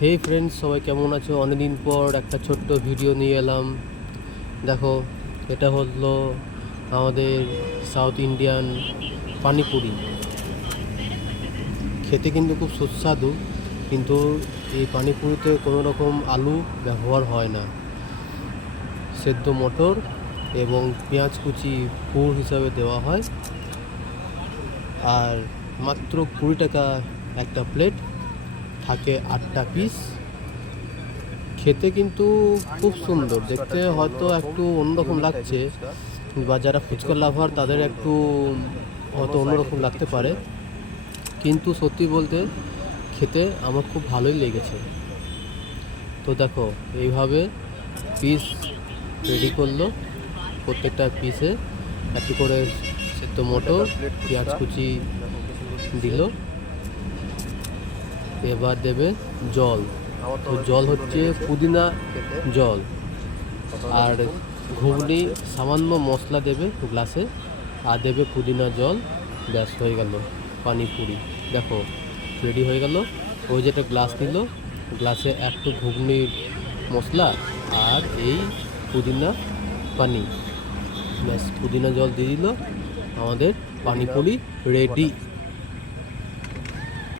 হেই friends, সবাই কেমন আছো? অনেকদিন পর একটা ছোট্ট ভিডিও নিয়ে এলাম। দেখো, এটা হলো আমাদের সাউথ ইন্ডিয়ান পানিপুরি। খেতে কিন্তু খুব সুস্বাদু, কিন্তু এই পানিপুরিতে কোনো রকম আলু ব্যবহার হয় না। সেদ্ধ মটর এবং পেঁয়াজ কুচি পুর হিসাবে দেওয়া হয়। আর মাত্র 20 টাকা একটা প্লেট, থাকে 8টা পিস। খেতে কিন্তু খুব সুন্দর দেখতে, হয়তো একটু অন্যরকম লাগছে, বা যারা ফুচকা লাভার তাদের একটু হয়তো অন্যরকম লাগতে পারে, কিন্তু সত্যি বলতে খেতে আমার খুব ভালোই লেগেছে। তো দেখো, এইভাবে পিস রেডি করলো। প্রত্যেকটা পিসে একটু করে সেদ্ধ মটর, পেঁয়াজ কুচি দিল। এবার দেবে জল। তো জল হচ্ছে পুদিনা জল। আর ঘুগনি সামান্য মশলা দেবে গ্লাসে, আর দেবে পুদিনা জল। ব্যাস হয়ে গেল পানিপুরি। দেখো, রেডি হয়ে গেল। ওই যেটা গ্লাস নিল, গ্লাসে একটু ঘুগনির মশলা আর এই পুদিনা পানি, ব্যাস পুদিনা জল দিয়ে দিল। আমাদের পানিপুরি রেডি।